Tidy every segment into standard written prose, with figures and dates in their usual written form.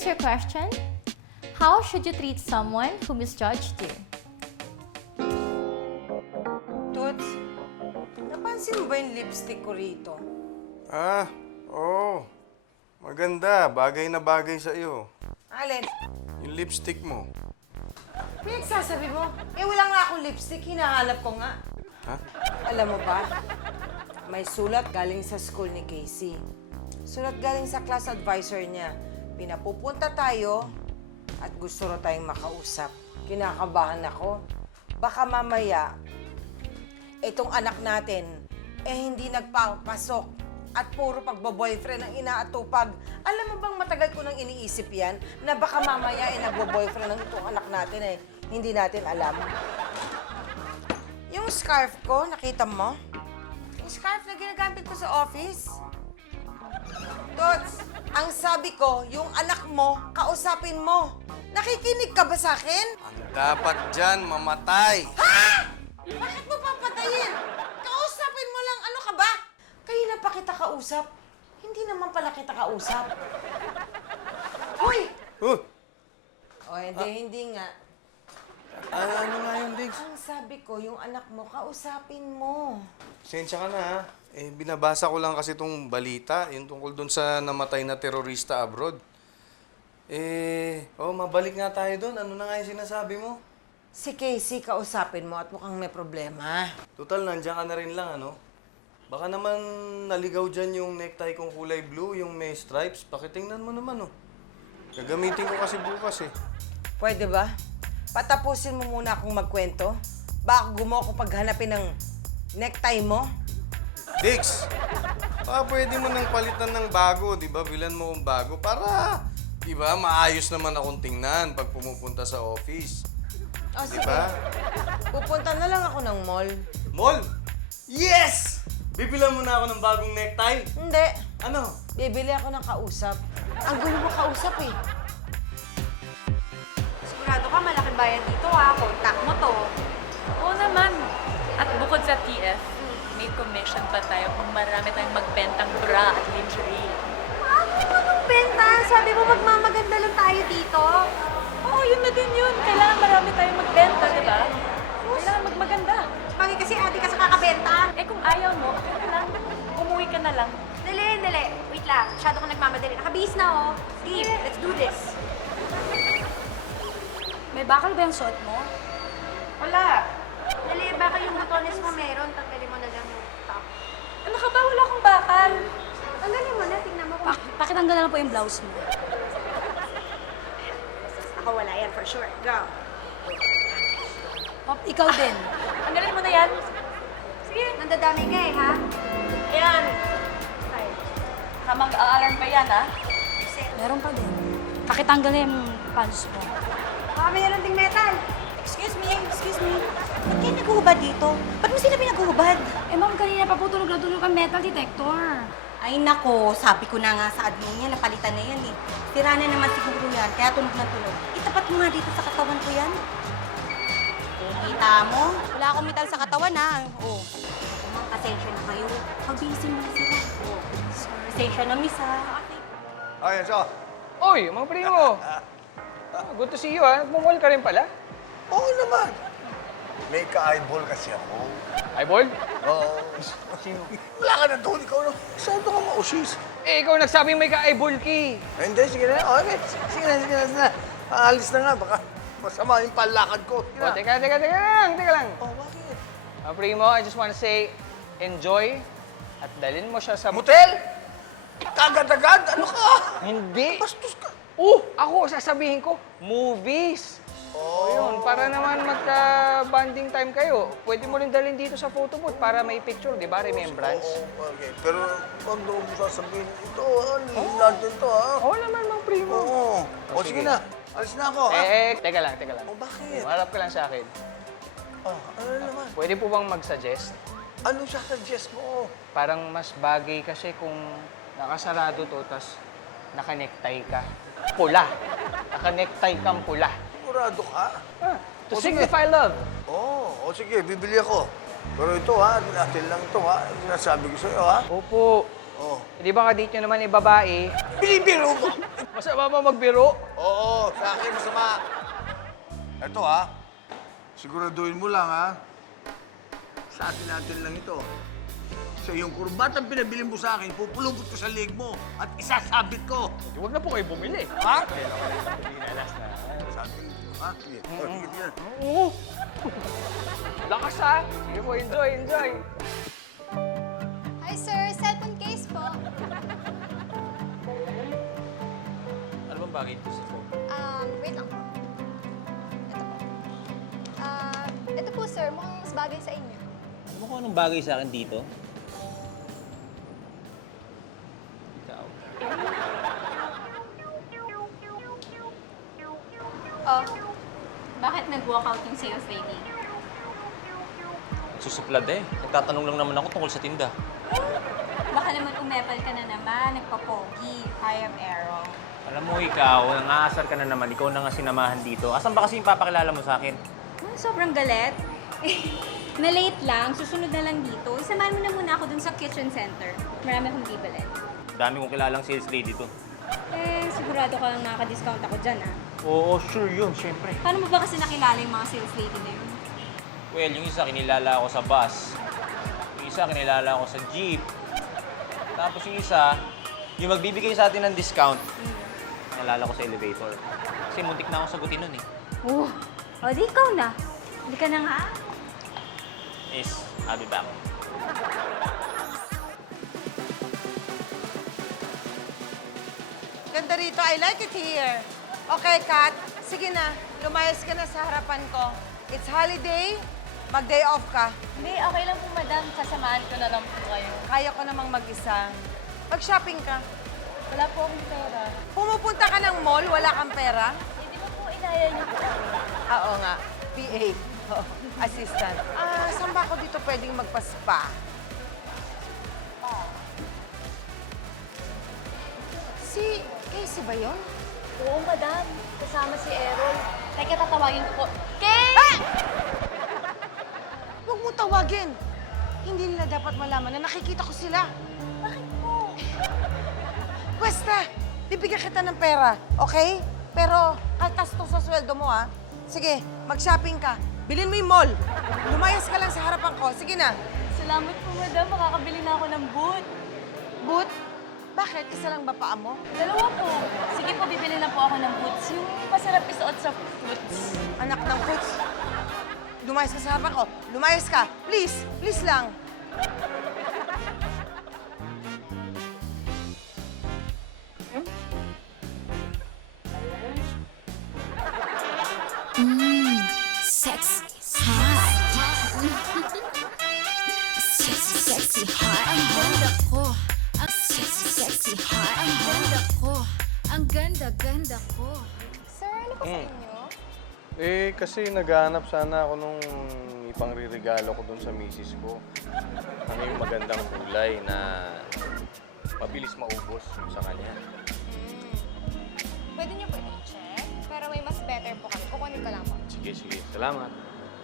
is your question. How should you treat someone who misjudged you? Toots, napansin mo ba yung lipstick ko rito? Oo. Maganda. Bagay na bagay sa iyo. Alin? Yung lipstick mo. Pinagsasabi mo? Eh, wala nga akong lipstick. Hinahanap ko nga. Ha? Alam mo ba? May sulat galing sa school ni Casey. Sulat galing sa class advisor niya. Pinapupunta tayo at gusto na tayong makausap. Kinakabahan ako. Baka mamaya, itong anak natin, hindi nagpapasok at puro pagbo-boyfriend ang inaatupag. Alam mo bang matagal ko nang iniisip yan na baka mamaya nagbo-boyfriend ng itong anak natin hindi natin alam. Yung scarf ko, nakita mo? Yung scarf na ginagamit ko sa office. Tots, ang sabi ko, yung anak mo, kausapin mo. Nakikinig ka ba sa akin? Ang dapat dyan, mamatay. Ha? Bakit mo papatayin? Kausapin mo lang, ano ka ba? Kayo na pa kita kausap. Hindi naman pala kita kausap. Hoy! O, hindi nga. Ano nga yun, Diggs? Ang sabi ko, yung anak mo, kausapin mo. Sensya ka na, ha? Binabasa ko lang kasi itong balita, yung tungkol dun sa namatay na terorista abroad. Mabalik nga tayo dun. Ano na nga yung sinasabi mo? Si Casey, kausapin mo at mukhang may problema. Total, nandiyan ka na rin lang, ano? Baka naman naligaw dyan yung necktie kong kulay blue, yung may stripes. Pakitingnan mo naman, oh. Gagamitin ko kasi bukas, eh. Pwede ba? Patapusin mo muna akong magkwento. Baka gumawa ko paghanapin ng necktie mo. Diggs, baka pwede mo nang palitan ng bago, di ba? Bilan mo kong bago para, di ba, maayos naman akong tingnan pag pumupunta sa office. O Di sige, ba? pupunta na lang ako ng mall. Mall? Yes! Bibilan mo na ako ng bagong necktie? Hindi, Ano? bibili ako ng kausap. Ang gulo mo kausap eh. Sigurado ka, malaking bayad dito ha. Contact mo to. Oo naman. At bukod sa TF, may commission pa tayo kung marami tayong magbentang bra at lingerie. Anong benta? Sabi mo magmamaganda lang tayo dito. Oo, yun na din yun. Kailangan marami tayong magbenta, di ba? Kailangan magmaganda. Bakit kasi ate ka sa kakabenta? Eh kung ayaw mo, okay na lang. Umuwi ka na lang. Dali. Wait lang. Masyado ka nagmamadali. Nakabihis na oh. Sige, let's do this. May bakal ba yung suot mo? Wala. Dali, baka yung butones mo meron. Tanggalin mo na lang yung top. Ano ka ba? Wala akong bakal. Tanggalin mo na. Tingnan mo kung... Pakitanggal na lang po yung blouse mo. Ako wala yan for sure. Go. Pop, ikaw din. Tanggalin mo na yan. Sige. Nandadami ka eh, ha? Ayan. Ay. Mag-a-alarm pa yan, ha? Meron pa din. Pakitanggal na yung pants mo. Baka mayroon ding metal. Excuse me. Ba't kayo naghuhubad dito? Ba't mo sila pinaghuhubad? Eh ma'am, kanina pa po tulog ang metal detector. Ay nako, sabi ko na nga sa admin niya, napalitan na yan eh. Sira na naman siguro yan, kaya tunog na tunog. Itapat mo nga dito sa katawan ko yan. Kita mo? Wala akong metal sa katawan ha. Oh. Kumang pasensya na kayo. Pagbilisin mo na sila. Oh. Pasensya na miss ha. Okay. Ayan, so. Oy, mga primo! Good to see you, ha? Nagmumall ka rin pala. Oo naman. May ka-eyeball kasi ako. Eyeball? Oo. Sino? Wala ka na doon, ikaw na. Saan ka mausis? Eh, ikaw nagsabing may ka-eyeball ki. Hindi, sige na. Okay, sige na. Aalis na nga, baka masama yung palakad ko. Sige O, na. teka lang. Oh, bakit? Mga primo, I just wanna say, enjoy at dalhin mo siya sa... Motel? Kagad-agad? Ano ka? Hindi. Bastos ka. Ako, sasabihin ko, movies. O yun, para naman magka-bonding time kayo. Pwede mo rin dalhin dito sa photo booth para may picture, di ba? Remembrance. Oo, okay. Pero huwag doon mo sasabihin, ito, natin to, ha? Oo naman, mga primo. Oo. O, sige sige. na. Alis na ako, ha? Teka lang. O, bakit? Harap ka lang sa akin. Oh, ano naman? Pwede po bang mag-suggest? Ano suggest mo? Parang mas bagay kasi kung nakasarado to, tas naka-necktie ka. Pula. Naka-necktie kang pula. Sigurado ka? To O, sige. signify love. Oo, sige, bibili ako. Pero ito ha, natin lang ito ha. Sinasabi ko sa'yo ha. Opo. Oh. Eh, di ba kadate nyo naman yung babae? Binibiro mo! Masama ba magbiro? Oo, sa akin masama. Eto ha, siguraduhin mo lang ha. Sa atin natin lang ito. So yung kurbatang pinabili mo sa akin, pupulubot ko sa leg mo at isasabit ko. Huwag na po kayo bumili. Ha? Sabi mo, ha? Sige. Sige. Oo. Lakas ha. Sige po, enjoy, enjoy. Hi sir, cellphone case po. Ano bang bagay ito sa phone? Wait lang po. Ito po. Ito po sir, mukhang mas bagay sa inyo. Ano mo kung anong bagay sa akin dito? Ikaw. Oh, bakit nag-walkout yung sales lady? Susuplad eh. Nagtatanong lang naman ako tungkol sa tinda. Baka naman umepal ka na naman, nagpapogi. I am Aaron. Alam mo, ikaw, nangaasar ka na naman. Ikaw na nga sinamahan dito. Asan ba kasi yung papakilala mo sa akin? Sobrang galit. Na-late lang, susunod na lang dito. Isamahan mo na muna ako dun sa kitchen center. Marami akong bibilin. Dami kong kilalang sales lady to. Sigurado ka lang nakaka-discount ako dyan, ah. Oo, sure yun, syempre. Paano mo ba kasi nakilala yung mga sales lady na yun? Well, yung isa kinilala ako sa bus. Yung isa kinilala ako sa jeep. Tapos yung isa, yung magbibigay sa atin ng discount, nalala ko sa elevator. Kasi muntik na akong sagutin nun eh. Oh, o di ikaw na. Hindi ka na nga. Miss, I'll be back. Ganda rito. I like it here. Okay, Kat. Sige na. Lumayas ka na sa harapan ko. It's holiday. Mag-day off ka. Hindi, okay lang po, madam. Sasamahan ko na lang po kayo. Kaya ko namang mag-isa. Mag-shopping ka. Wala po akong pera. Pumupunta ka ng mall, wala kang pera? Hindi mo po inaya niyo po. Oo nga. PA. Oo. Assistant. Saan ba ako dito pwedeng magpa-spa? Si Casey ba yun? Oo, madam. Kasama si Errol. Teka, tatawagin ko po. Kay! Huwag mo tawagin. Hindi nila dapat malaman na nakikita ko sila. Bakit po? Basta, bibigyan kita ng pera, okay? Pero kaltas to sa sweldo mo, ha? Sige, mag-shopping ka. Bilhin mo yung mall. Lumayas ka lang sa harapan ko. Sige na. Salamat po, madam. Makakabili na ako ng boot. Boot? Bakit? Isa lang ba paa mo? Dalawa po. Sige po, bibili na po ako ng boots. Yung masarap isuot sa boots. Anak ng puts. Lumayas ka sa harapan ko. Lumayas ka. Please. Please lang. Sexy, hot. Sexy, hot. Ang ganda ko. Ang sexy, hot. Ang ganda ko. Ang ganda ko. Sir, ano po sa inyo? Eh, kasi naghahanap sana ako nung ipangririgalo ko dun sa misis ko. Ano yung magandang kulay na mabilis maubos yung sa kanya. Pwede niyo po i-check, pero may mas better po kami. Kukunin ko lang po. Sige. Salamat.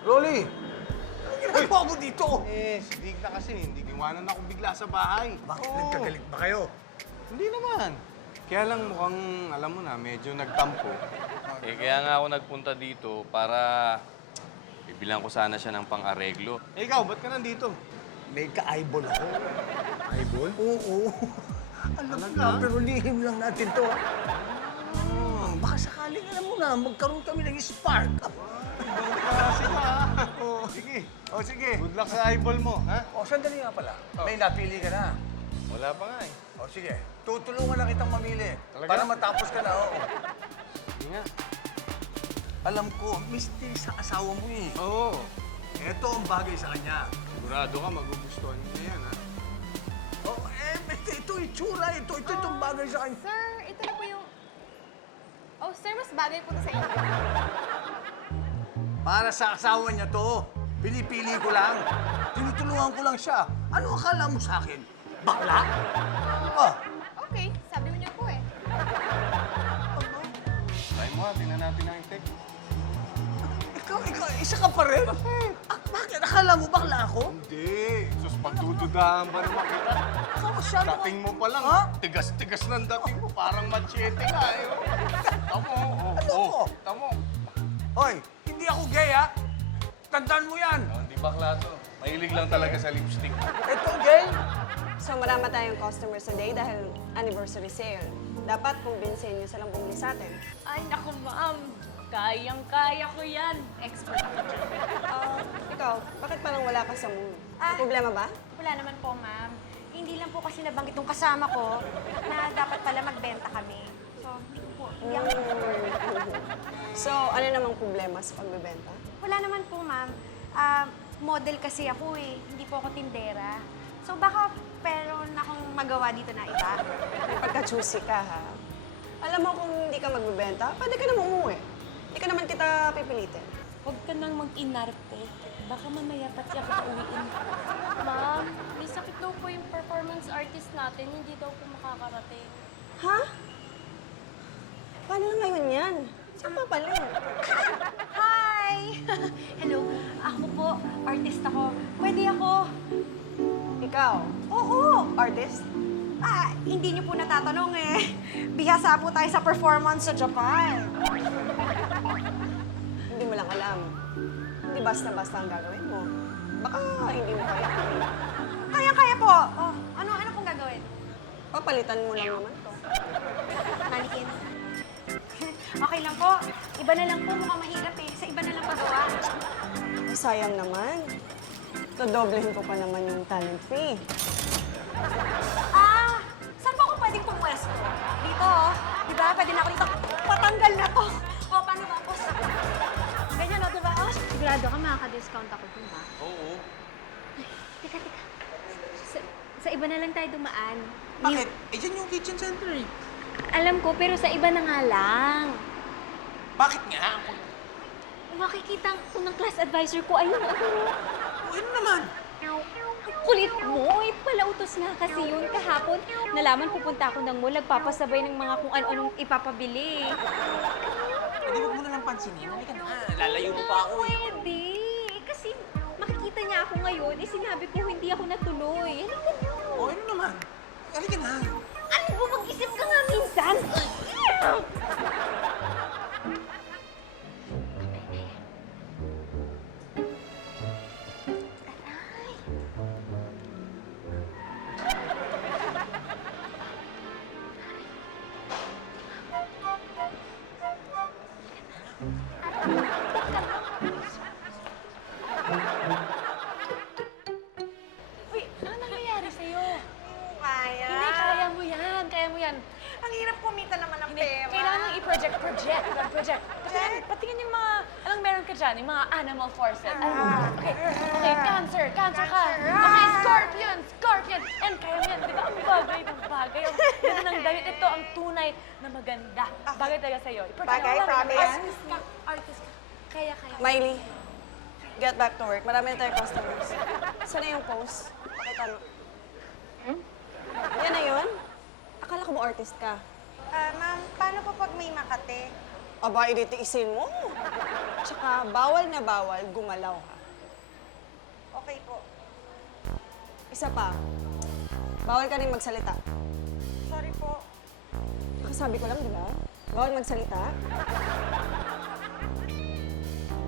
Rolly! Ano ginagawa mo dito? Eh, si Digna kasi, hindi iwanan ako bigla sa bahay. Bakit nagkagalit ba kayo? Hindi naman. Kaya lang mukhang, alam mo na, medyo nagtampo. Eh, kaya nga ako nagpunta dito para bibilang ko sana siya ng pang-areglo. Eh, ikaw, ba't ka nandito? May ka-eyeball ako. Eyeball? Oo. Alam mo na, pero lihim lang natin to. Baka sakaling, alam mo na, magkaroon kami ng spark. Sige. Good luck sa eyeball mo, ha? Sandali nga pala. May napili ka na. Wala pa nga eh. Sige, tutulungan na kitang mamili. Talaga? Para matapos ka na, oo. Sige nga. Alam ko, mister sa asawa mo eh. Oo. Ito ang bagay sa kanya. Sigurado ka, magugustuhan niya yan, ha? Ito itsura, itong bagay sa kanya. Sir, ito na po yung... Oh, sir, mas bagay po ito sa inyo. Para sa asawa niya to. Pinipili ko lang. Tinutulungan ko lang siya. Ano akala mo sa akin? Bakla? Okay, sabi mo niyo po eh. Try mo, ha? Tingnan natin ang text. Ikaw, isa ka pa rin? Bakit? Akala mo bakla ako? Hindi. Sus, Pagdududahan ba naman kita? Dating mo pa lang, tigas-tigas ng dating mo. Parang machete nga eh. Tamo, tamo. Hoy, hindi ako gay, ha? Tandaan mo yan. Hindi bakla to. Mahilig lang talaga sa lipstick. Ito, gay. So marami tayong customers today dahil anniversary sale. Dapat kumbinsin niyo silang bumili sa atin. Ay, naku, ma'am. Kayang-kaya ko yan. Expert ako dyan. Ikaw, bakit parang wala ka sa mood? May problema ba? Wala naman po, ma'am. Hindi lang po kasi nabanggit ng kasama ko na dapat pala magbenta kami. So, hindi ko po. Hindi ako So, ano namang problema sa pagbebenta? Wala naman po, ma'am. Model kasi ako eh. Hindi po ako tindera. So baka pero na akong magawa dito na iba. May pagka-choosy ka, ha? Alam mo kung hindi ka magbebenta, pwede ka naman umuwi. Hindi ka naman kita pipilitin. Huwag ka nang mag-inarte. Baka mamaya pati ako pauwiin. Ma'am, may sakit daw po yung performance artist natin. Hindi daw po makakarating. Ha? Paano na ngayon yan? Saan pa pala? Hi! Hello, ako po, artist ako. Pwede ako. Ikaw? Oo! Artist? Hindi niyo po natatanong eh. Bihasa po tayo sa performance sa Japan. Hindi mo lang alam. Hindi basta-basta ang gagawin mo. Baka hindi mo kaya. Kaya po. Oh, ano pong gagawin? Papalitan mo lang naman to. Mannequin. Okay lang po. Iba na lang po. Mukhang mahirap eh. Sa iba na lang pagawa. Sayang naman. Dodoblehin ko pa naman yung talent fee. Saan po ako pwedeng pumwesto? Dito, oh. Diba? Pwede na ako dito. Patanggal na to. O, paano ba, boss? Ganyan, o, diba? Oh, Sigurado ka makaka-discount ako dun, ba? Oo. Teka. Sa iba na lang tayo dumaan. Bakit? Eh, dyan yung kitchen center eh. Alam ko, pero sa iba na nga lang. Bakit nga? Makikita ko ng class advisor ko. Ayun, Ano naman? Ang kulit mo. Palautos nga kasi yun kahapon. Nalaman pupunta ako ng mall, nagpapasabay ng mga kung ano-anong ipapabili. Pwede huwag mo na lang pansinin. Halika na. Lalayo mo pa ako eh. Pwede. Kasi makikita niya ako ngayon, sinabi ko hindi ako natuloy. Halika na. O, ano naman? Halika na. Ano ba, mag-isip ka nga minsan? Uy, ano nangyayari sa'yo? kaya. Hindi, kaya mo yan. Kaya mo yan. Ang hirap kumita naman ng Hindi, pera. kailangan mong i-project. Patingin yung mga, anong meron ka dyan? Yung mga animal forces. Okay, cancer ka. Okay, scorpion. And kaya mo yan, di ba? Ang bagay ng bagay. Ang ganda ng damit. Ito ang tunay na maganda. Bagay talaga sa'yo. Bagay, promise. Artist ka. Kaya. Miley, get back to work. Marami na tayong customers. Saan na yung post? Pakita mo. Yan na yun? Akala ko mo artist ka. Ma'am, paano po pag may makate? Aba, ititiisin mo. Tsaka, bawal na bawal, gumalaw ka. Okay po. Isa pa, bawal ka rin magsalita. Sorry po. Nakasabi ko lang, di ba? Bawal magsalita.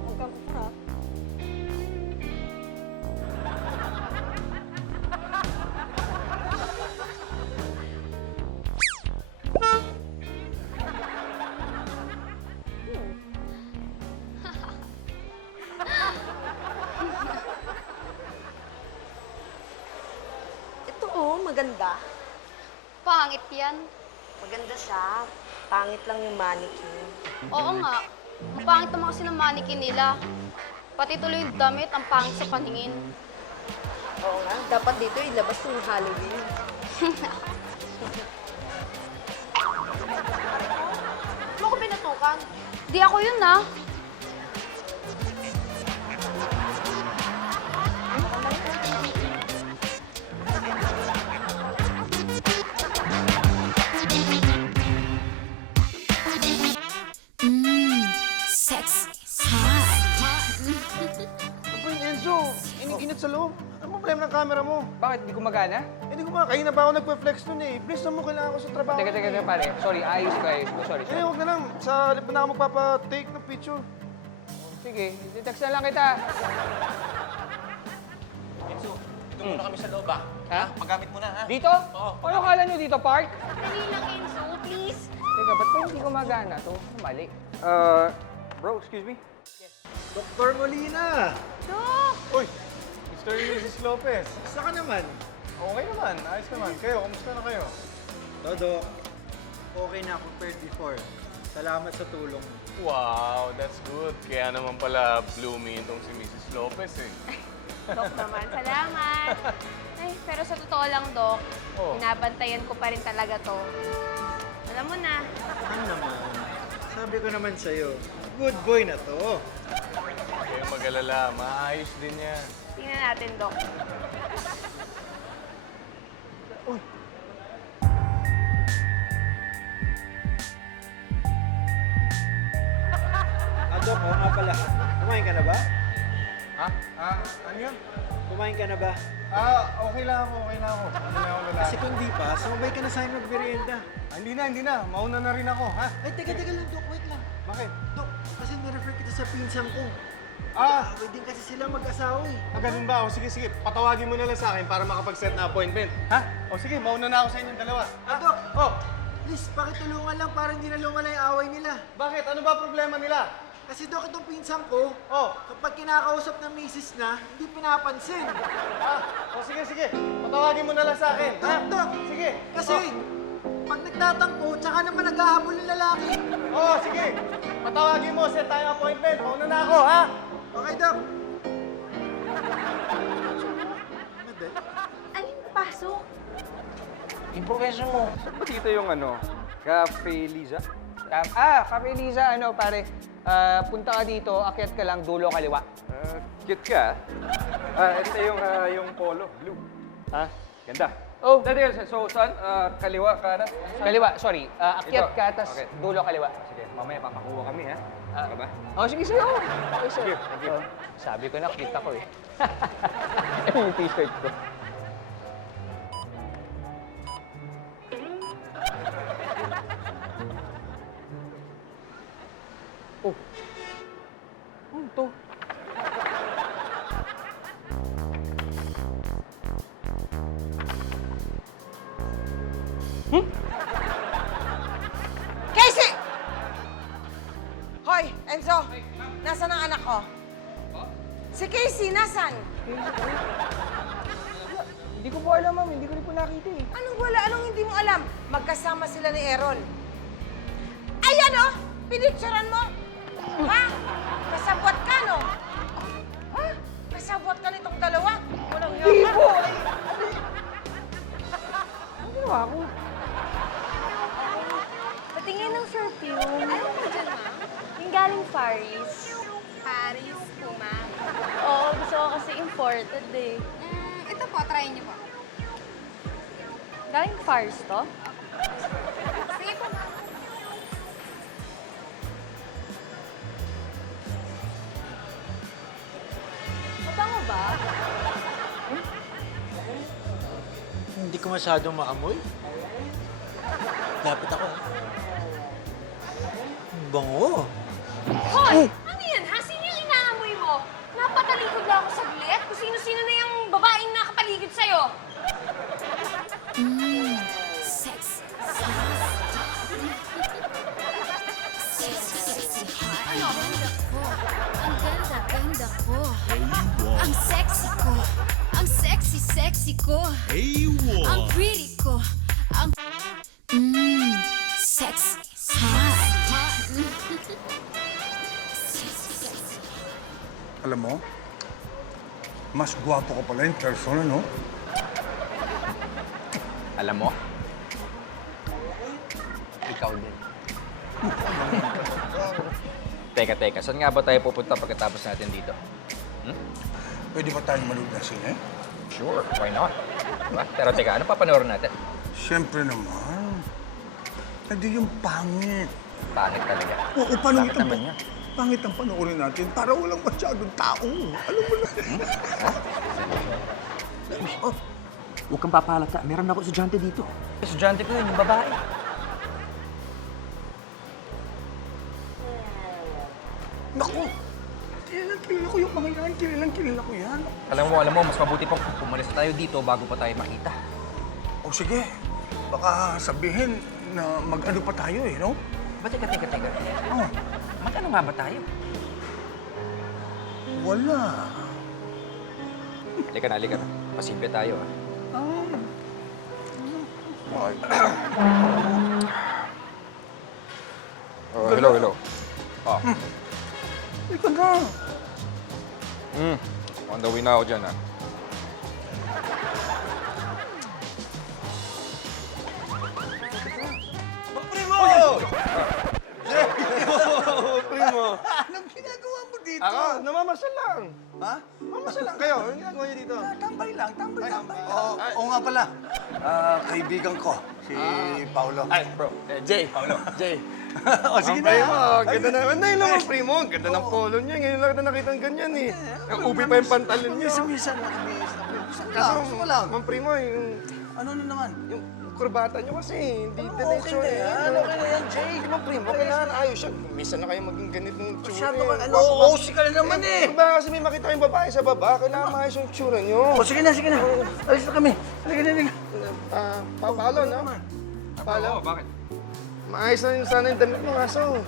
Huwag kang kukurap. Ito maganda. Pangit yan. Maganda siya. Pangit lang yung mannequin. Oo nga. Ang pangit naman kasi ng mannequin nila. Pati tuloy yung damit, ang pangit sa paningin. Oo nga. Dapat dito ilabas yung Halloween. Ano ko pinatukan? Di ako yun, ah. Sexy hot. Enzo, init sa loob. Ano problema ng camera mo? mo. Bakit? Di gumagana? Hindi ko kanina pa ako nagpe-flex nun eh. Please naman, kailangan ko sa trabaho. Teka, pare. Sorry, ayos ko. Sorry. Eh, huwag na lang. Sa halip na ako magpapa-take ng picture. Sige, text na lang kita. Enzo, dito muna kami sa loob, ah. Ha? Magamit mo na, ha? Dito? Oo. Ano kala nyo dito, park? Dali lang, Enzo, please. Teka, ba't pa hindi gumagana to? Mali. Bro, excuse me? Dr. Molina! Dok! Uy! Mr. and Mrs. Lopez. Saan ka naman? Okay naman. Ayos naman. Kayo, kamusta na kayo? Todo, okay na compared before. Salamat sa tulong. Wow, that's good. Kaya naman pala blooming itong si Mrs. Lopez eh. Dok naman, salamat. Ay, pero sa totoo lang, Dok, Oh. binabantayan ko pa rin talaga to. Alam mo na. Ano naman? Sabi ko naman sa'yo, good boy na to. Kaya mag-alala, maayos din yan. Tingnan natin, Dok. Dok, oo nga pala. Kumain ka na ba? Ha? Ano yun? Kumain ka na ba? Okay lang ako. Hindi na ako lalaki. Kasi kung di pa, sumabay ka na sa'yo mag-merienda. Hindi na. Mauna na rin ako, ha? Ay, teka lang, Dok. Wait lang. Bakit? Dok, kasi nirefer kita sa pinsan ko. Ah! Away din kasi sila mag-asawa eh. Ganun ba? O sige. Patawagin mo na lang sa akin para makapag-set na appointment. Ha? O sige, mauna na ako sa inyong dalawa. Dok, Oh, please, pakitulungan lang para hindi na lumala yung away nila. bakit? Ano ba problema nila? Kasi Dok, itong pinsan ko, Oh, kapag kinakausap ng misis na, hindi pinapansin. o sige. Patawagin mo na lang sa akin. Ha? Dok, Sige. kasi pag nagtatampo, tsaka naman naghahabol ng lalaki. Oo, sige. Patawagin mo, set tayo appointment. Mauna na ako, ha? Okay, Dok. Alin pasok? Improviso mo. Saan ba dito yung Cafe Liza? Cafe Liza, pare. Punta ka dito, akyat ka lang, dulo kaliwa. Cute ka. Ito yung polo, blue. Ha? Ganda. Oh, So, saan? Kaliwa, kanan? kaliwa, sorry. Akyat Ito. ka, tas Okay. dulo kaliwa. Sige, mamaya papakuha kami, ha? Ano ba? Sige. Okay, sir. Thank you. Sabi ko na, cute ako eh. Yung t-shirt ko. Oh. Ano to? Casey! Hoy, Enzo! Nasaan ang anak ko? Si Casey, nasan? Hindi ko po alam, ma'am. Hindi ko rin po nakita eh. Anong wala? Anong hindi mo alam? Magkasama sila ni Errol. Ayan oh! Pinicturan mo! Ha? Kasabwat ka, no? Ha? Kasabwat ka nitong dalawa? Walang Hindi yaka. po! Ano ginawa ko? Patingin ng perfume. Ano mo dyan, ma? Yung galing Paris. Paris po, ma. Oo, gusto ko kasi imported eh. Ito po, try niyo po. Galing Paris to? Sige po, ma. Mabango ba? Hindi ko masyadong maamoy. Dapat ako. Bango. Hoy! Ano yan, ha? Sino yung inaamoy mo? Napatalikod lang ako saglit. Kung sino-sino na yung babaeng nakapaligid sa'yo. Sexy. Sexy hot. Ang ganda ko. Ang sexy ko. Ang sexy ko. Ang pretty ko. Ang sexy hot. Alam mo, mas gwapo ka pala in person, ano? Alam mo? Ikaw din. Teka. Saan nga ba tayo pupunta pagkatapos natin dito? Pwede ba tayong manood ng sine? Sure, why not? Diba? Pero teka, ano papanoorin natin? Siyempre naman. Hindi yung pangit. Pangit talaga. Oo, pangit Bakit ang naman yan? pangit ang panoorin natin para walang masyadong tao. Alam mo na. Oh, huwag kang papalata. Meron ako estudyante dito. Estudyante ko yun, yung babae. Naku! Kilala ko yung mga yan. Kilala ko yan. Alam mo, mas mabuti pang umalis tayo dito bago pa tayo makita. O sige, baka sabihin na mag-ano pa tayo eh, no? Ba't teka. Oh, mag-ano nga ba tayo? Wala. Halika na. Pasimple tayo, ah. Oh, hello. Oh. Ikaw na. On the way na ako dyan, ah. Primo! Primo! Anong ginagawa mo dito? Ako, namamasyal lang. Ha? Mamasyal lang kayo. Anong ginagawa niyo dito? Tambay lang. Oo nga pala. Kaibigan ko, si Paolo. Ay, bro. Jay. Paolo. Jay. O, sige na. Primo, ganda naman. Dahil naman, Primo. Ang ganda ng polo niya. Ngayon lang kita nakita ng ganyan eh. Ang upi pa yung pantalon niyo. Misa lang kami. Kaso, Gusto lang. Ma'am Primo, yung Ano na naman? kurbata niyo kasi, hindi Okay diretso na eh. yan. Okay na yan, Jay. Di ba, Primo? Kailangan ayos yan. Misa na kayo maging ganitong tsura. Masyado ka. OOC ka na naman eh. Diba kasi may makita kayong babae sa baba, kailangan maayos yung tsura niyo. O, sige na. Alis na kami. Halika. Papalo, no? Papalo. Bakit? Maayos na yung sana yung damit mo, kaso.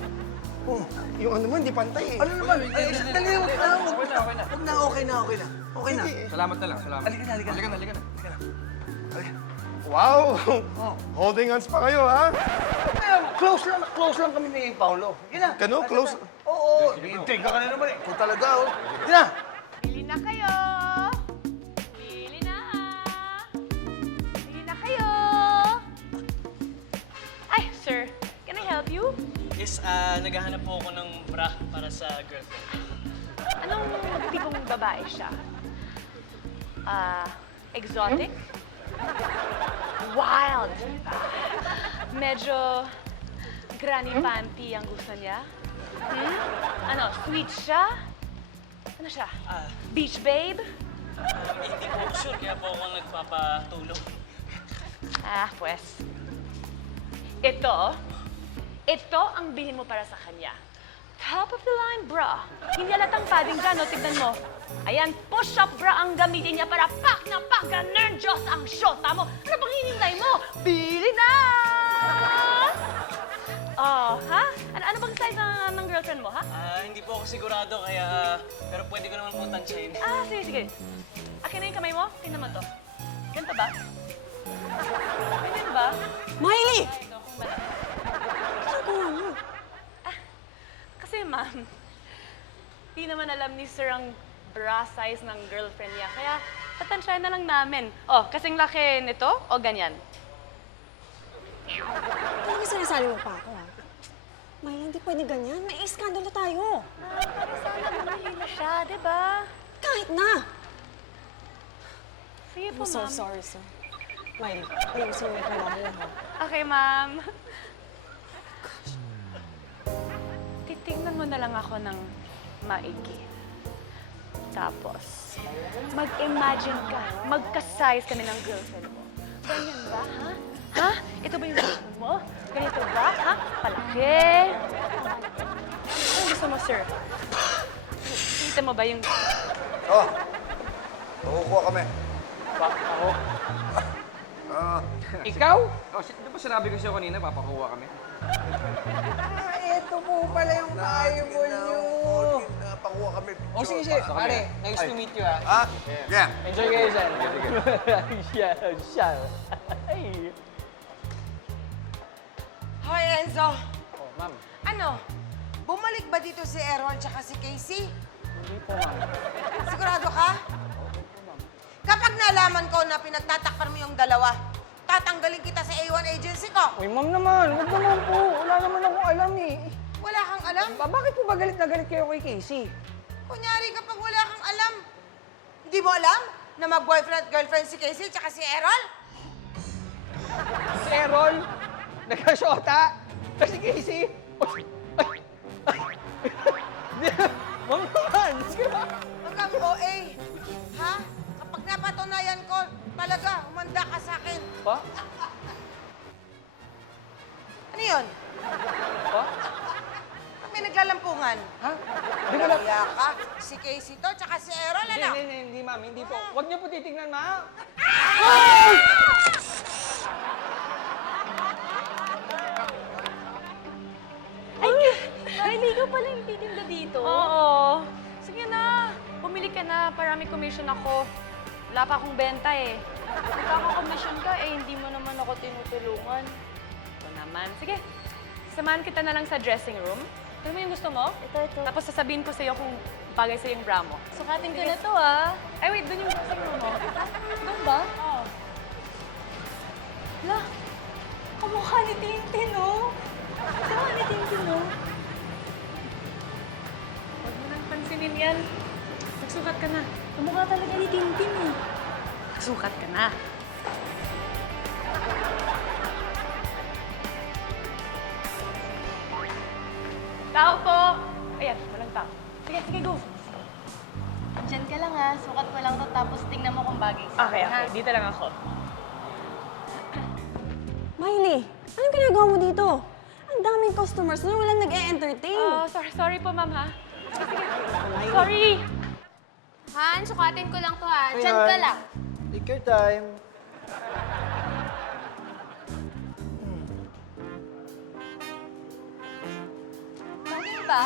Oh, yung ano mo, hindi pantay eh. Ano naman? Ay, dali, wag na. Okay na. Salamat na lang. Halika na. Wow! Holding hands pa kayo, ha? Close lang kami ni Paolo. Sige na. Kano? Close? Oo. Intriga ka na naman eh. Kung talaga, oh. Sige na. Bili na kayo! Bili na kayo! Ay, sir, can I help you? Yes, naghahanap po ako ng bra para sa girlfriend. Anong tipong babae siya? Exotic? Wild! Medyo granny panty ang gusto niya? Ano, sweet siya? Ano siya? Beach babe? Hindi po ako sure, kaya po ako nagpapatulong. Pues. Ito ang bilhin mo para sa kanya. Top of the line bra. Hindi alatang padding dyan, no? Tignan mo. Ayan, push-up bra ang gamitin niya para pak na nerdyos ang shota mo. Ano bang hinintay mo? Bili na! Oh, ha? Ano bang size ng girlfriend mo, ha? Hindi po ako sigurado, kaya... pero pwede ko naman po tansyahin. Sige. Akin na yung kamay mo. Tingnan mo to. Ganito ba? Ganito ba? Miley! Ay, ikaw kung malaki. Ginagawa mo? Kasi ma'am, di naman alam ni sir ang bra size ng girlfriend niya. Kaya patansyahin na lang namin. Oh, kasing laki nito o ganyan? Talaga sinasali mo pa ako, ha? Miley, hindi pwede ganyan. May iskandalo tayo. Para sana bumahila siya, di ba? Kahit na! Sige po, I'm so ma'am. sorry, sir. Miley, ayusin mo yung trabaho mo, ha? Okay, ma'am. Titignan mo na lang ako ng maigi. Tapos, mag-imagine ka, magka-size ka na ng girlfriend mo. Ganyan ba, ha? Ha? Ito ba yung girlfriend mo? Ganito ba, ha? Palaki? Ano gusto mo, sir? Kita mo ba yung... Oh, makukuha kami. Ako? Ikaw? Oh, di ba sinabi ko sa'yo kanina, papakuha kami? Ito po pala yung eyeball nyo. Pakuha kami. O sige, pare. Nice to meet you, ha? Ha? Yeah. Enjoy kayo dyan. Siya. Hoy, Enzo. Oh, ma'am. Ano? Bumalik ba dito si Errol tsaka si Casey? Hindi po, ma'am. Sigurado ka? Kapag nalaman ko na pinagtatakpan mo yung dalawa, tatanggalin kita sa A1 agency ko. Uy, ma'am naman. Huwag naman po. Wala naman akong alam eh. Wala kang alam? Bakit po ba galit na galit kayo kay Casey? Kunyari kapag wala kang alam, hindi mo alam na mag-boyfriend at girlfriend si Casey tsaka si Errol? Si Errol, nagkasyota. Kasi Casey, Ma'am naman! Huwag kang OA. Ha? Kapag napatunayan ko Talaga, umanda ka sa akin. Pa? Ano yun? Pa? May naglalampungan. Ha? Di ko lang... Kaya ka, si Casey to, tsaka si Errol, ano? Hindi, ma'am. Hindi po. Huwag niyo po titignan, ma'am. Ay, hindi ka pala yung titinda dito. Oo. Sige na, bumili ka na. Parami commission ako. Wala pa akong benta eh. Magkaka-commission ka eh, hindi mo naman ako tinutulungan. Ito naman. Sige, samahan kita na lang sa dressing room. Ito mo yung gusto mo? Ito. Tapos sasabihin ko sa'yo kung bagay sa'yo yung bra mo. Sukatin ko na to, ah. Ay, wait, dun yung dressing room mo. Doon ba? Oo. La, kamukha ni Tintin, oh. Kamukha ni Tintin, oh. Huwag mo nang pansinin yan. Magsukat ka na. Kamukha talaga ni Tintin, eh. Magsukat ka na. Tao po! Ayan, walang tao. Sige, go. Diyan ka lang ha. Sukat mo lang to tapos tingnan mo kung bagay sa'yo. Okay. Dito lang ako. Miley, anong ginagawa mo dito? Ang daming customers na walang nag-e-entertain. Sorry po, ma'am, ha? Sige. Sorry! Han, sukatin ko lang to ha. Diyan ka lang. Take your time. Bagay ba?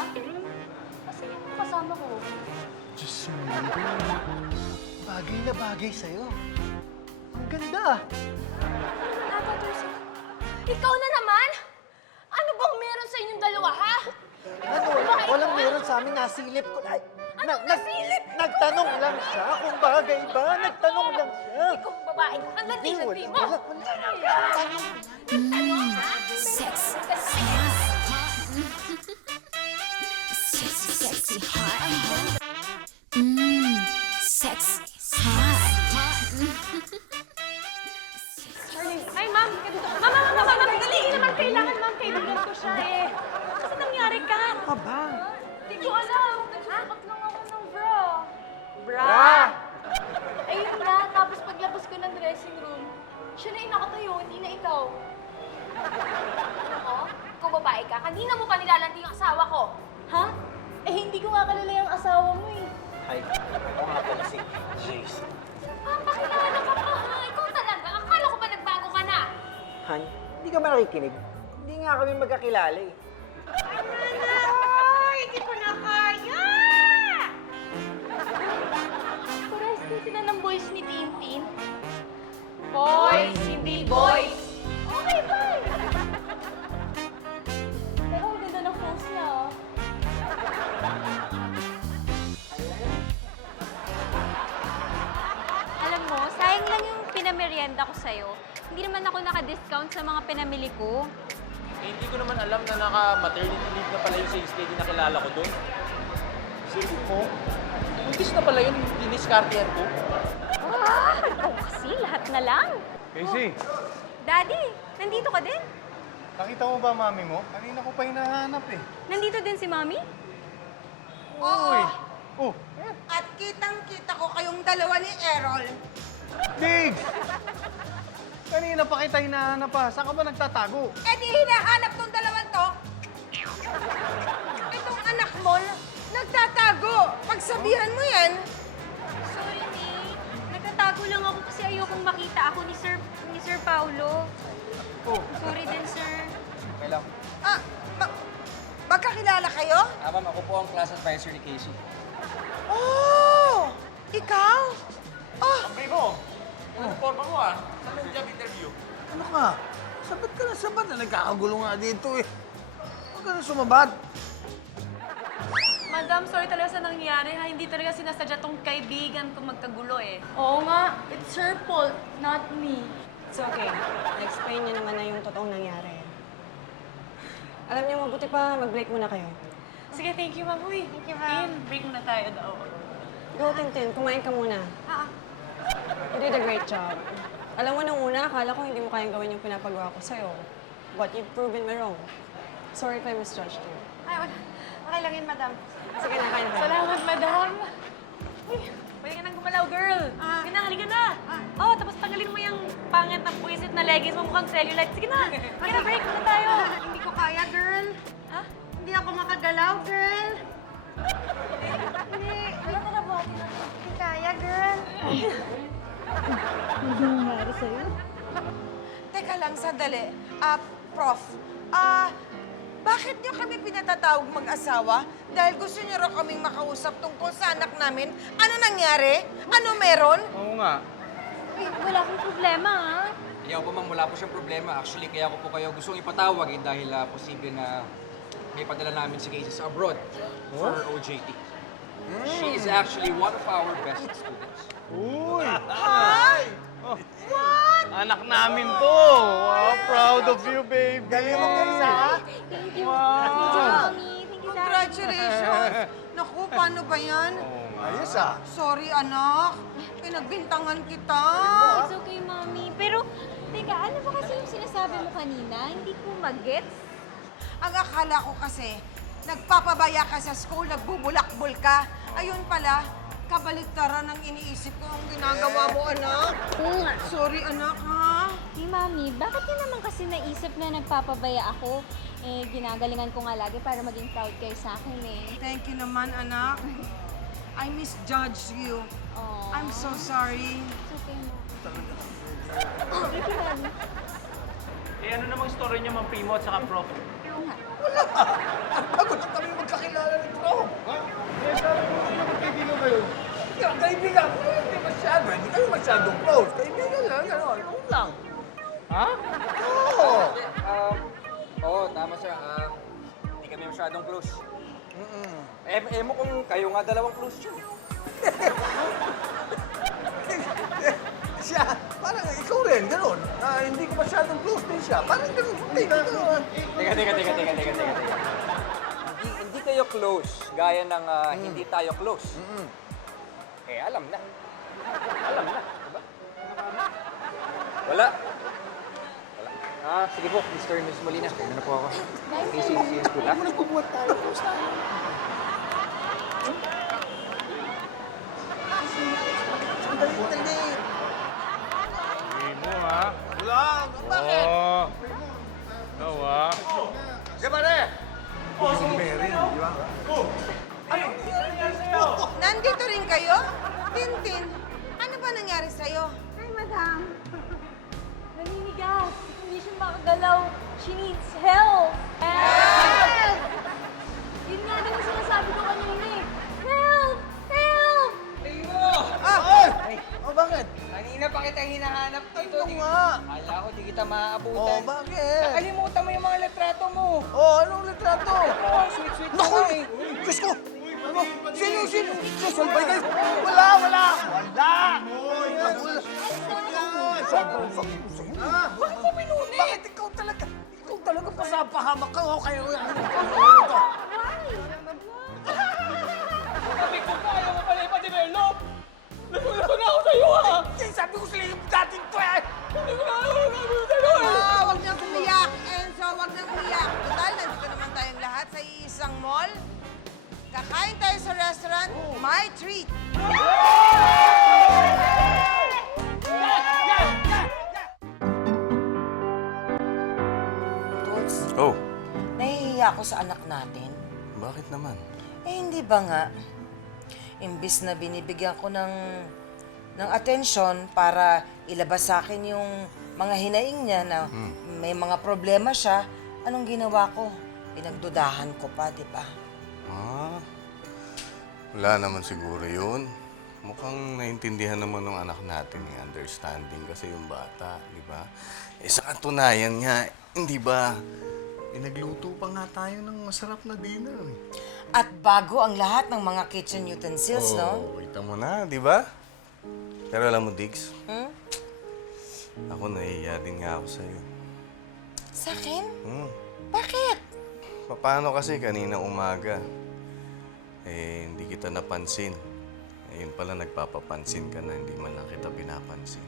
Kasi yung kasama ko. Diyos mo, bagay na bagay sa'yo. Ang ganda. Nakakatusin. Ikaw na naman? Ano bang meron sa inyong dalawa, ha? Ano? Walang meron sa amin, nasilip ko. Ay, nasilip? Nagtanong lang siya kung bagay ba. Nagtanong lang siya. Ikaw babae. Ang landi-landi mo. Sex. Sexy hot. Sexy hot. Ay, ma'am! Ma'am! Hindi naman kailangan, ma'am. Kaibigan ko siya, eh. Kasi nangyari ka? Ano ba? Hindi ko alam. Nagsukat lang ako ng bra. Bra! Ayun na, tapos paglabas ko ng dressing room, siya na yung nakatayo, hindi na ikaw. Ano? Ikaw babae ka? Kanina mo pa nilalandi yung asawa ko. Ha? Eh, hindi ko nga kalala yung asawa mo eh. Hi, ako nga pala si Jace. Pakilala ka pa, ha? Ikaw talaga. Akala ko ba nagbago ka na? Han, hindi ka makikinig. Hindi nga kami magkakilala eh. Hindi ko na kaya! Parehas din sila ng boys ni Tintin. Boys, hindi boys. Okay, bye! Pero ang ganda ng pose niya, oh. Alam mo, sayang lang yung pinamerienda ko sa'yo. Hindi naman ako naka-discount sa mga pinamili ko. Eh, hindi ko naman alam na naka-maternity leave na pala yung sales lady na kilala ko doon. Sige mo, buntis na pala yun, diniskartehan ko. Ikaw kasi, lahat na lang. Casey, Daddy, nandito ka din? nakita mo ba mami mo? Kanina ko pa hinahanap eh. Nandito din si Mami? Oo. Oh, At kitang-kita ko kayong dalawa ni Errol. Big! Kanina pa kita hinahanap pa. Saan ka ba nagtatago? Eh di hinahanap tong dalawang to. Itong anak mo, nagtatago. Pagsabihan mo yan. Sorry, May. Nagtatago lang ako kasi ayokong makita ako ni Sir Paulo. Oh, Sorry din, sir. Okay lang. Magkakilala kayo? Ma'am, ako po ang class advisor ni Casey. Oh! Ikaw? Oh! Primo, ano forma mo Saan yung job interview? Ano ka? Sabat ka na sabat na nagkakagulo nga dito eh. Huwag ka na sumabat. Madam, sorry talaga sa nangyari, ha? Hindi talaga sinasadya tong kaibigan kong magkagulo, eh. Oo nga, it's her fault, not me. It's okay. Na-explain niyo naman na yung totoong nangyari. Alam niyo, mabuti pa mag-break muna kayo. Sige, thank you, ma'am. Uy, thank you, ma'am. Break muna tayo daw. Go, Tintin. Kumain ka muna. You did a great job. Alam mo, nung una, akala ko hindi mo kayang gawin yung pinapagawa ko sa'yo. But you've proven me wrong. Sorry if I misjudged you. Ay, wala. Okay lang yun, madam. Sige na, kain na. Salamat, madam. Uy, pwede ka nang gumalaw, girl. Sige na, halika na. Oh, tapos tanggalin mo yung pangit na buwisit na leggings mo, mukhang cellulite. Sige na, sige na, break muna tayo. Hindi ko kaya, girl. Ha? Hindi ako makagalaw, girl. Hindi. Wala ka na ba? Hindi kaya, girl. Teka lang, sandali. Prof, bakit niyo kami pinatatawag mag-asawa? Dahil gusto niyo raw kaming makausap tungkol sa anak namin? Ano nangyari? Ano meron? Oo nga. Wala akong problema, ha? Kaya po ma'am, wala po siyang problema. Actually, kaya ko po kayo gustong ipatawag dahil posible na may padala namin si Casey sa abroad for OJT. She is actually one of our best students. Uy! Hi! Anak namin to! Wow, proud of you, baby! Galing mo, Casey, ha? Thank you. Wow. Thank you, Mommy. Thank you, Daddy. Congratulations! Naku, paano ba yan? Ayos, Sorry, anak. Pinagbintangan kita. It's okay, Mommy. Pero, teka, ano ba kasi yung sinasabi mo kanina? Hindi ko mag-gets. Ang akala ko kasi, nagpapabaya ka sa school, nagbubulakbol ka. Ayun pala, kabaliktaran ang iniisip ko ang ginagawa mo, anak. Oo nga. Sorry, anak, ha? Hey, Mami, bakit yun naman kasi naisip na nagpapabaya ako? Eh, ginagalingan ko nga lagi para maging proud kayo sa akin eh. Thank you naman, anak. I misjudged you. Aww. I'm so sorry. It's okay, Mom. Eh, ano namang story niya, Ma'am Primo at saka Prof? Ako na kami magkakilala ni Bro. Eh, sabi mo kayo magkaibigan kayo. Kaibigan, hindi masyado. Hindi kayo masyadong close. Kaibigan lang, gano'n. Yun lang. Ha? Oo. Oo, tama siya. Hindi kami masyadong close. Mo kung kayo nga dalawang close yun. Siya, parang ikaw rin, gano'n. Hindi ko masyadong close din siya. Parang gano'n. Teka. Hindi kayo close, gaya ng hindi tayo close. Eh, alam na. Alam na, diba? Wala. Sige po, Mr. and Ms. Molina. Kaya na po ako. Casey, see you school, ha? Nagbubuhat tayo. Close tayo. Sandali. Hindi mo, ha? Wala. Bakit? Oo. Ikaw, ha? Siya pare. Si Mary, di ba? Nandito rin kayo? Tintin, ano ba nangyari sa'yo? Hi, madam. Naninigas. Hindi siya makagalaw. She needs help. Help! Yun nga din ang sinasabi ko kanina eh. Help! Help! Bakit? Kanina pa kita hinahanap dito. Ano nga? Kala ko di kita maaabutan. Bakit? Nakalimutan mo yung mga litrato mo. Anong litrato? Sweet na Naku! eh. Diyos ko! Ano? Sino? Salbay kayo! Wala! Bakit mo pinuni? Bakit ikaw talaga? Ikaw talaga pasapahamak ka o kayo yan? Sabi ko kaya mo pala ipa-develop. Nagulito na ako sa'yo ha! Sabi ko sila yung dating to eh! Hindi ko na alam ang gagawin sa'yo eh! Huwag niyang umiyak, Enzo. Huwag niyang umiyak. Total, nandito naman tayong lahat sa isang mall. Kakain tayo sa restaurant. My treat. Toots, Oh, nahihiya ako sa anak natin. bakit naman? Eh, hindi ba nga? Imbis na binibigyan ko ng atensyon para ilabas sa akin yung mga hinaing niya na may mga problema siya, anong ginawa ko? Pinagdudahan ko pa, di ba? Wala naman siguro yun. Mukhang naintindihan naman ng anak natin yung understanding kasi yung bata, di ba? Eh sa katunayan nga, hindi ba? Nagluto pa nga tayo ng masarap na dinner. At bago ang lahat ng mga kitchen utensils, no? Kita mo na, di ba? Pero alam mo, Diggs, Hmm? ako nahihiya din nga ako sa'yo. Sa akin? Bakit? Paano kasi kanina umaga, eh hindi kita napansin. Eh yun pala nagpapapansin ka na hindi man lang kita pinapansin.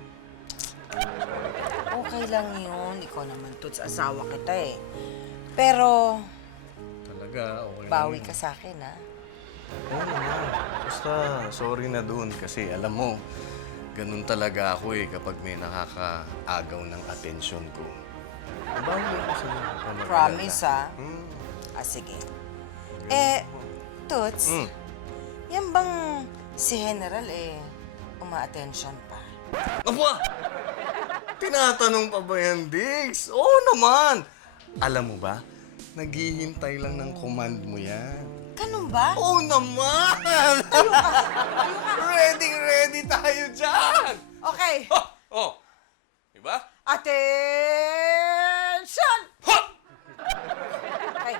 Okay lang yun. Ikaw naman, Toots, asawa kita eh. Pero, Talaga, okay lang bawi yun. ka sa akin, ha? Oo naman. Basta, sorry na doon kasi alam mo, ganun talaga ako eh kapag may nakakaagaw ng atensyon ko. Bawi ako sa'yo. Promise, ah? Sige. Toots, yan bang si General uma-attention pa? Aba! Tinatanong pa ba yan, Diggs? Oo naman! Alam mo ba, naghihintay lang ng command mo yan. Ganun ba? Oo naman! Ready tayo dyan! Okay. Oh! Diba? Attention! Okay.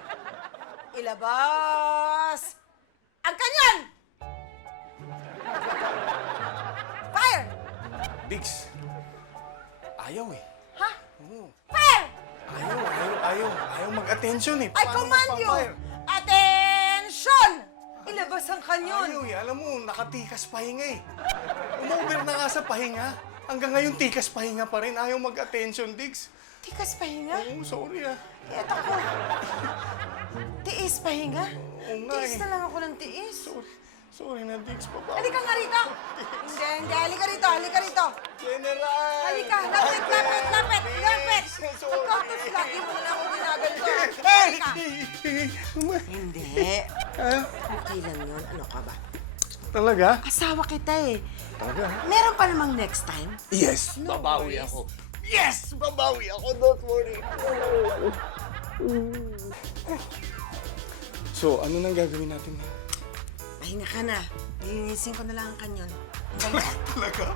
Ilabas ang kanyon! Fire! Diggs, ayaw eh. Ha? Oo. Fire! Ayaw mag-attention eh. I command you! Attention! Ilabas ang kanyon! Ayaw eh. Alam mo, nakatikas pahinga eh. Umover na nga sa pahinga. Hanggang ngayon, tikas pahinga pa rin. Ayaw mag-attention, Diggs. Tikas pahinga? Oo, sorry ah. Eto ko. Tiis pahinga? Oo nga Tiis eh. na lang ako ng tiis. Sorry na, Diggs. Papa. Halika nga rito! Hindi. Halika rito. General! Halika! Lapit! Ikaw, Toots, lagi mo na ako ginaganto. Halika! Hindi. Okay lang yun. Ano ka ba? Talaga? Asawa kita eh. Talaga? Meron pa namang next time? Yes! No babawi worries. ako. Yes! Babawi ako. Don't worry. So, ano nang gagawin natin ngayon? Pahinga ka na. Lilinisin ko na lang ang kanyon. Talaga?